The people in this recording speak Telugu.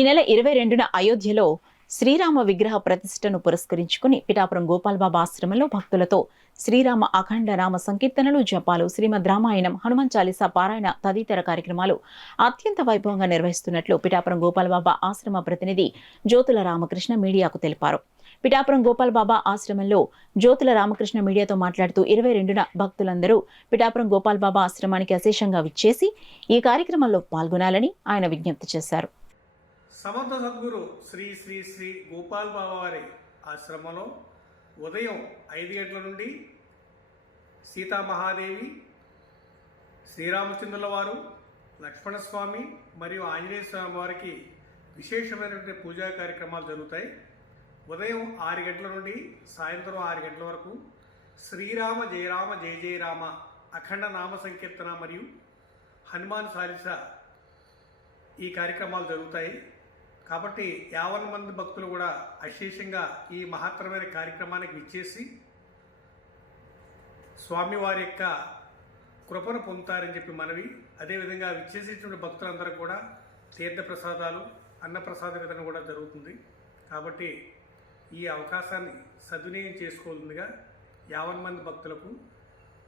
ఈ నెల 22న అయోధ్యలో శ్రీరామ విగ్రహ ప్రతిష్టను పురస్కరించుకుని పిఠాపురం గోపాల్బాబా ఆశ్రమంలో భక్తులతో శ్రీరామ అఖండ నామ సంకీర్తనలు, జపాలు, శ్రీమద్ రామాయణం, హనుమాన్ చాలీసా పారాయణ తదితర కార్యక్రమాలు అత్యంత వైభవంగా నిర్వహిస్తున్నట్లు పిఠాపురం గోపాల్బాబా ఆశ్రమ ప్రతినిధి జ్యోతుల రామకృష్ణ మీడియాకు తెలిపారు. పిఠాపురం గోపాల్బాబా ఆశ్రమంలో జ్యోతుల రామకృష్ణ మీడియాతో మాట్లాడుతూ 22న భక్తులందరూ పిఠాపురం గోపాల్బాబా ఆశ్రమానికి అశేషంగా విచ్చేసి ఈ కార్యక్రమంలో పాల్గొనాలని ఆయన విజ్ఞప్తి చేశారు. సమర్థ సద్గురు శ్రీ శ్రీ శ్రీ గోపాల్ బాబా వారి ఆశ్రమంలో ఉదయం 5 గంటల నుండి సీతామహాదేవి, శ్రీరామచంద్రుల వారు, లక్ష్మణస్వామి మరియు ఆంజనేయ స్వామి వారికి విశేషమైనటువంటి పూజా కార్యక్రమాలు జరుగుతాయి. ఉదయం 6 గంటల నుండి సాయంత్రం 6 గంటల వరకు శ్రీరామ జయరామ జయ జయరామ అఖండ నామ సంకీర్తన మరియు హనుమాన్ చాలీసా ఈ కార్యక్రమాలు జరుగుతాయి. కాబట్టి 50 మంది భక్తులు కూడా అశేషంగా ఈ మహత్తరమైన కార్యక్రమానికి విచ్చేసి స్వామివారి యొక్క కృపను పొందుతారని చెప్పి మనవి. అదేవిధంగా విచ్చేసేటువంటి భక్తులందరూ కూడా తీర్థప్రసాదాలు, అన్నప్రసాద వితరణ కూడా జరుగుతుంది. కాబట్టి ఈ అవకాశాన్ని సద్వినియోగం చేసుకోవాల్సిందిగా 50 మంది భక్తులకు